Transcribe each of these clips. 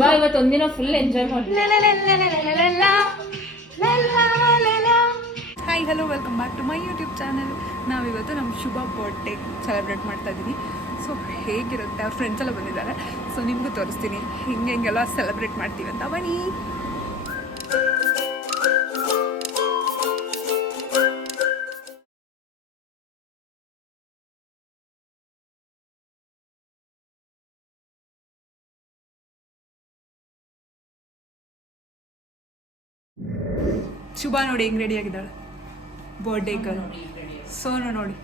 ಶುಭ ಇವತ್ತು ಒಂದಿನ full enjoy ಮಾಡಿ. Hi hello welcome back to my YouTube channel. ನಾವಿವತ್ತು ನಮ್ಮ ಶುಭ ಬರ್ಡೇ ಸೆಲೆಬ್ರೇಟ್ ಮಾಡ್ತಾ ಇದ್ದೀವಿ. ಸೊ ಹೇಗಿರುತ್ತೆ, ಅವ್ರ ಫ್ರೆಂಡ್ಸ್ ಎಲ್ಲ ಬಂದಿದ್ದಾರೆ. ಸೊ ನಿಮಗೂ ತೋರಿಸ್ತೀನಿ ಹಿಂಗೆಲ್ಲ ಸೆಲೆಬ್ರೇಟ್ ಮಾಡ್ತೀವಿ ಅಂತ. ಬನ್ನಿ. ಶುಭ ನೋಡಿ ಹೆಂಗ್ ರೆಡಿ ಆಗಿದ್ದಾಳೆ ಬರ್ಡೇ ಗರ್ಲ್. ಸೋನು ನೋಡಿ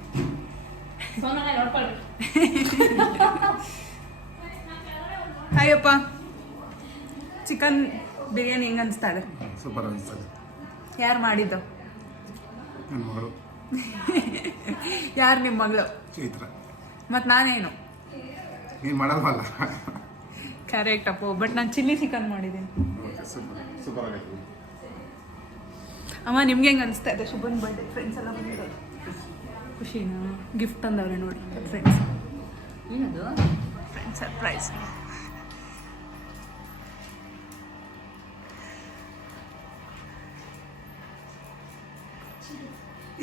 ಅಯ್ಯಪ್ಪ ಚಿಕನ್ ಬಿರಿಯಾನಿ ಹೆಂಗ ಅನಿಸ್ತಾ ಇದೆ? ಸೂಪರ್ ಅನಿಸ್ತದೆ. ಯಾರು ಮಾಡಿದ್ದು? ನನ್ನ ಮಗಳು. ಯಾರು ನಿಮ್ಮ ಮಗಳು? ಚೈತ್ರ. ಮತ್ತು ನಾನೇನು ನೀನು ಮಾಡಲ್ವಲ್ಲ. ಕರೆಕ್ಟ್ ಅಪ್ಪು, ಬಟ್ ನಾನು ಚಿಲ್ಲಿ ಚಿಕನ್ ಮಾಡಿದ್ದೀನಿ. ಸೂಪರ್ ಆಗೈತೆ. ಅಮ್ಮ ನಿಮ್ಗೆ ಹೆಂಗೆ ಅನಿಸ್ತಾ ಇದೆ ಶುಭನ್ ಬರ್ಡೇ? ಫ್ರೆಂಡ್ಸ್ ಎಲ್ಲ ಬಂದಿದ್ದಾರೆ. ಖುಷಿನಾ? ಗಿಫ್ಟ್ ತಂದವ್ರೆ ನೋಡಿ ಫ್ರೆಂಡ್ಸ್. Friends surprise.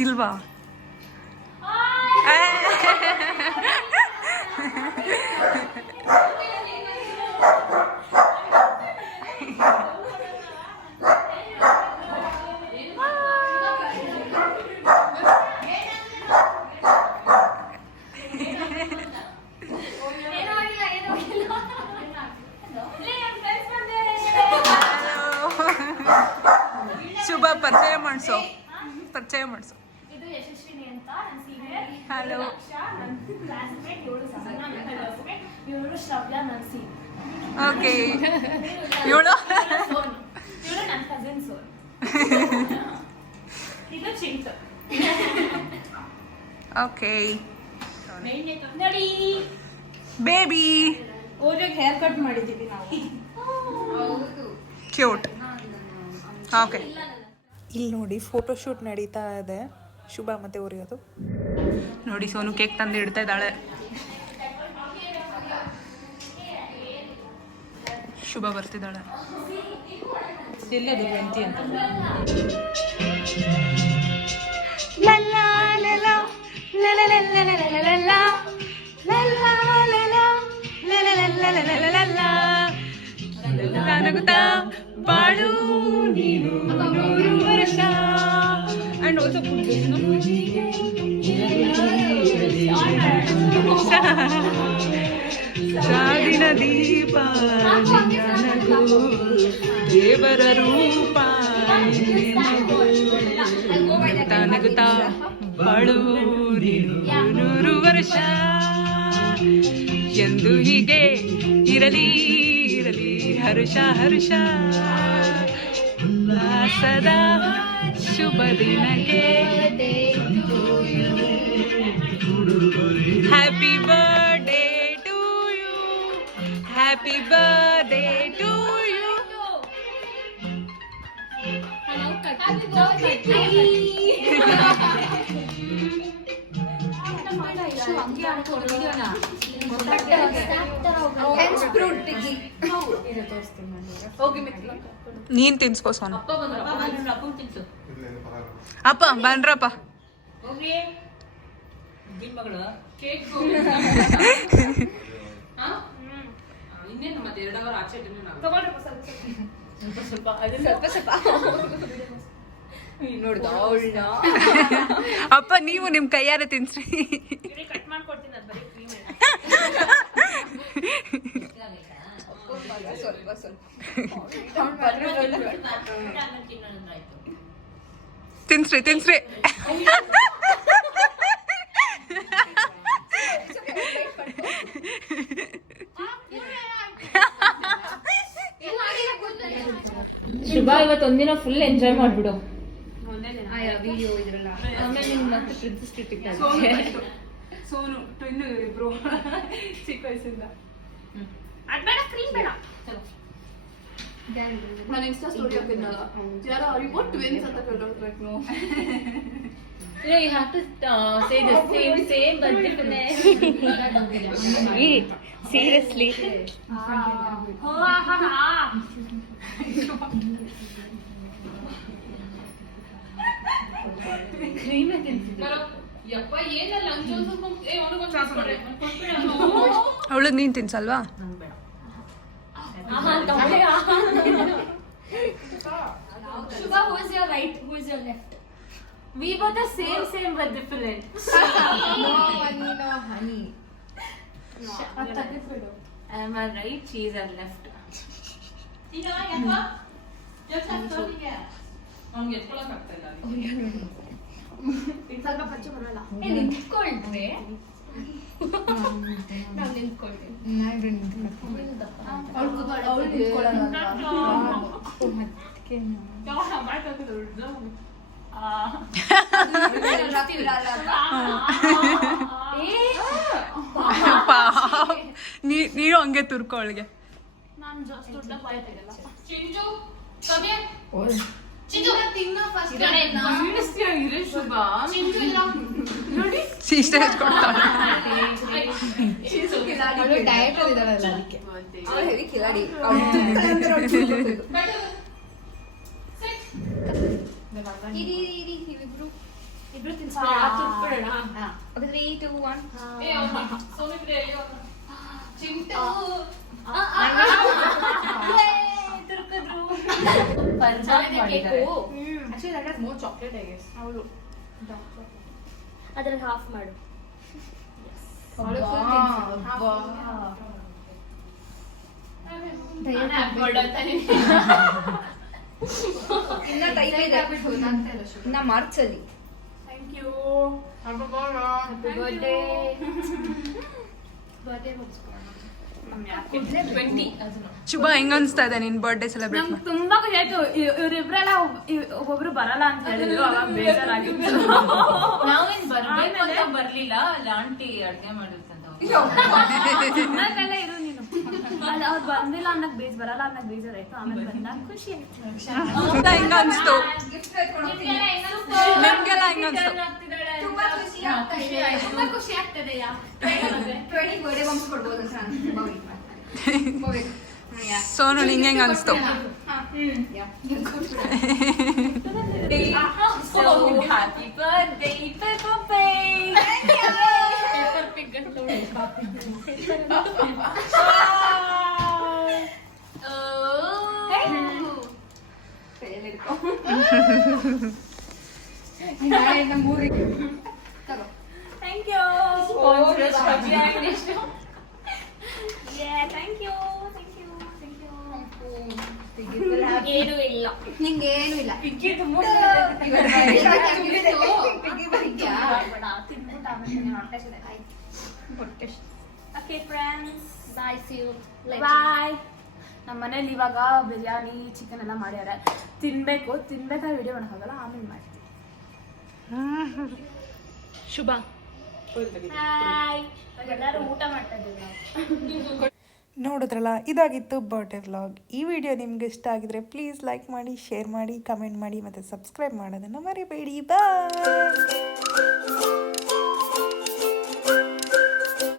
ಇಲ್ವಾ? ಶುಭ ಪರಿಚಯ ಮಾಡಿಸು. ಇದು ಯಶಸ್ವಿನಿ ಅಂತ ನನ್ನ ಸೀನಿಯರ್. ಹಲೋ. ನನ್ನ ಕ್ಲಾಸ್ಮೇಟ್. ಇವಳು ಶ್ರವ್ಯ ನನ್ನ ಸೀನಿಯರ್. ಓಕೆ. ಇವಳು ನನ್ನ ಕಸಿನ್ ಸೋನ್. ಇದು ಚಿಂಟು. ಓಕೆ. ನೋಡಿ ಬೇಬಿ ಓರಿಗೆ ಹೇರ್ ಕಟ್ ಮಾಡಿದ್ದೀವಿ ನಾವು. ಕ್ಯೂಟ್. ಓಕೆ. ಇಲ್ಲಿ ನೋಡಿ ಫೋಟೋಶೂಟ್ ನಡೀತಾ ಇದೆ ಶುಭ ಮತ್ತೆ ಉರಿಯೋದು. ನೋಡಿ ಸೋನು ಕೇಕ್ ತಂದು ಇಡ್ತಾ ಇದ್ದಾಳೆ. ಶುಭ ಬರ್ತಿದ್ದಾಳೆ. ಎಲ್ಲದು 20 ಅಂತ ನಗುತ್ತಾ ಬಾಳು ನೀನು 100 ವರ್ಷ. ಅಂಡ್ ಆಲ್ಸೋ ಸಾವಿನ ದೀಪ ನನಗೂ ದೇವರ ರೂಪ ನಗುತ್ತಾ ಬಾಳು ನೀನು 100 ವರ್ಷ ಎಂದು ಹೀಗೆ ಇರಲಿ ಇರಲಿ ಹರ್ಷ ಹರ್ಷ ಉಲ್ಲಾಸದ ಶುಭ ದಿನಕ್ಕೆ. Happy birthday to you, happy birthday to you. ನೀನ್ ತಿನ್ಸ್ಕೋ ಸೋನು. ಅಪ್ಪ ಬನ್ರಪ್ಪ. ಇನ್ನೇನು ಮತ್ತೆ 2 ಅವರ್ ಆಚೆ ಅಪ್ಪ ನೀವು ನಿಮ್ ಕೈಯಾರೆ ತಿನ್ಸ್ರಿ. ಕಟ್ ಮಾಡ್ಕೊಡ್ತೀನಿ. ಅದು ಬರೀ ಕ್ರೀಮ್. ತಿನ್ಸ್ರಿ. ಶುಭ ಇವತ್ತು ಒಂದಿನ ಫುಲ್ ಎಂಜಾಯ್ ಮಾಡ್ಬಿಡು. ಸೋನು ಟ್ವಿನ್ನು ಇಬ್ರು ಚಿಕ್ಕ ವಯಸ್ಸಿಂದ. ಅದ್ಬೇಡ, ಕ್ರೀಮ್ ಬೇಡ. ನಾನು ಇನ್ಸ್ಟಾ ಸ್ಟೋರಿ ಹಾಕಿದ್ನಲ್ಲ, ಯಾರೋ ಅವ್ರಿಗೂ ಟ್ವಿನ್ಸ್ ಅಂತ ಕೇಳ್ಬೇಕು. You have to say the same but different. Seriously Cream है तिनसी. ಅವಳಿಗೆ ನೀನು ತಿನ್ಸಲ್ವಾ? Shubha, who is your right? Who is your left? We were the same but different. I am at right, she is at left. ಸ್ವಲ್ಪ ಪಚ್ಚು ಬರಲ್ಲ. ನಿಂತ್ಕೊಳ್ತೇವೆ. ನಾವು ನಿಂತ್ಕೊಳ್ತೇವೆ. ಅವಳು ನೀನು ಹಂಗೆ ತುರ್ಕೊ ಅವಳಿಗೆ. ನಾನು ಜಾಸ್ತಿ ದೊಡ್ಡ ಬಾಯ್ ತೆಗಲ್ಲ. ಚಿಂಜು ಕಮ್ಮಿ ಚಿಂಜು ತಿನ್ನೋ ಫಸ್ಟ್ ಚಿಂಜು ಇಲ್ಲ ನೋಡಿ ಇಷ್ಟ ಕೊಡ್ತಾಳೆ. ಅವಳು ಡಯಟ್ ಅಲ್ಲಿ ಇದಾಳಲ್ಲ ಅದಕ್ಕೆ ಅವಳು ಹೆವಿ ಕಿಲಾಡಿ ಇರಿ ಇಬ್ರು ತಿನ್ಸ ತುರ್ಬಿಡೋಣ. 3, 2, 1 ಚಿಂಟು ತುರ್ಕಿದ್ರು. Punjab cake actually that has more chocolate I guess ಅವಳು ಅದ್ರಲ್ಲಿ ಹಾಫ್ ಮಾಡು. ಅವಳು full ಇನ್ನ ಟೈಪ್ ಇದೆ ಇನ್ನ ಮಾರ್ಚ್ ಅಲ್ಲಿ. Thank you. Happy birthday birthday 20 ಅದನ್ನು. ಶುಭ ಹೆಂಗ ಅನ್ಸ್ತಾ ಇದೆ ನಿನ್ ಬರ್ಡೇ ಸೆಲೆಬ್ರೇಟ್ ನಂಗೆ ತುಂಬಾ ಖುಷಿ ಆಯ್ತು. ಇವ್ರಿಬ್ರೆಲ್ಲ ಒಬ್ಬೊಬ್ರು ಬರಲ್ಲ ಅಂತ ಹೇಳಿದ್ರು. ಅವಾಗ ಬೇಜಾರಾಗಿತ್ತು. ನಾವೇನ್ ಬರ್ಬೇಕು ಅಂತ ಬರ್ಲಿಲ್ಲ, ಅಲ್ಲಿ ಆಂಟಿ ಅಡ್ಗೆ ಮಾಡಿರ್ತಂತ. ಚಿನ್ನದಲ್ಲೇ ಇರು ನೀನು. ಅಲ್ಲ ಅವ್ರು ಬಂದಿಲ್ಲ ಅನ್ನಕ್ ಬರಲ್ಲ ಅನ್ನಕ್ ಬೇಜಾರಾಯ್ತು. ಆಮೇಲೆ ಬಂದಾಗ ಖುಷಿ ಆಯ್ತು. ಹೆಂಗ ಅನ್ಸ್ತು ನಿಮ್ಗೆಲ್ಲ? ಹೆಂಗ ಅನ್ಸ್ತು? ತುಂಬಾ ಖುಷಿ ಆಗ್ತಾ ಇದೆ. ತುಂಬಾ ಖುಷಿ ಆಗ್ತದೆ. 20 ಬರ್ಡೇ ಬಂಪ್ಸ್ ಕೊಡ್ಬೋದು ಅಂತ ನಾನು ತುಂಬಾ ವೇಟ್ ಮಾಡ್ತೀನಿ. ಸೋನು ನಿಂಗೆ ಹೆಂಗ ಅನ್ಸ್ತು? So happy birthday, Peppa Pig. Peppa Pig ಅಂತ ಥ್ಯಾಂಕ್ ಯು. Thank you. ಏನು ಇಲ್ಲ. ನಿಂಗೇನು ಇಲ್ಲ. ತಿನ್ಬಿಟ್ಟು okay friends, bye. See you. Bye. ನಮ್ಮ ಮನೇಲಿ ಇವಾಗ ಬಿರಿಯಾನಿ ಚಿಕನ್ ಎಲ್ಲ ಮಾಡ್ಯಾರ. ತಿನ್ಬೇಕಾದ್ರೆ ವಿಡಿಯೋ ಮಾಡೋಕ್ಕಾಗಲ್ಲ, ಆಮೇಲೆ ಮಾಡ್ತೀವಿ. ಶುಭ ಹಾಯ್. ಎಲ್ಲರೂ ಊಟ ಮಾಡ್ತಾ ಇದ್ದೀವಿ ನಾವು. ನೋಡಿದ್ರಲ್ಲ, ಇದಾಗಿತ್ತು ಬರ್ಡೇ ವ್ಲಾಗ್. ಈ ವಿಡಿಯೋ ನಿಮ್ಗೆ ಇಷ್ಟ ಆಗಿದ್ರೆ ಪ್ಲೀಸ್ ಲೈಕ್ ಮಾಡಿ, ಶೇರ್ ಮಾಡಿ, ಕಮೆಂಟ್ ಮಾಡಿ ಮತ್ತು ಸಬ್ಸ್ಕ್ರೈಬ್ ಮಾಡೋದನ್ನು ಮರಿಬೇಡಿ. ಬಾಯ್.